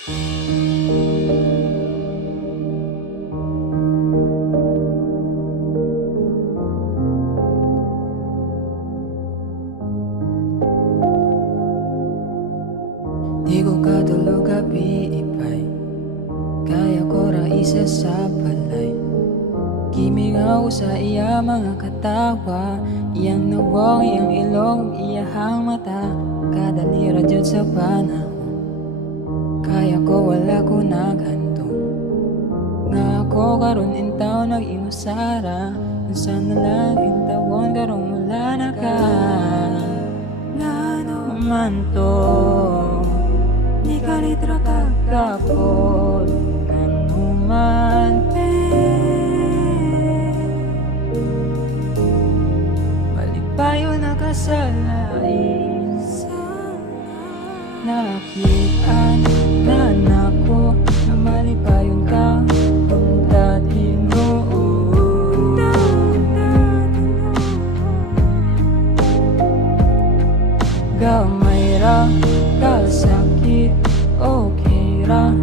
Di ko katulog gabi ipay, kaya ko ra isa sa balay. Kimingaw sa iya mga katawa, iyang nabong, iyang ilong, iyahang mata. Kadalira dyan sa panahon, kaya ko wala ko nagantong. Nga ako karon intaw nag-imusara, unsan na lang intawon karong wala na ka. Nga naman to, di ka litra kagapon, kanuman payo nakasalain. Nakita na nako na malipayon ka kung dating noon. Gamay ra, kasakit, okay ra.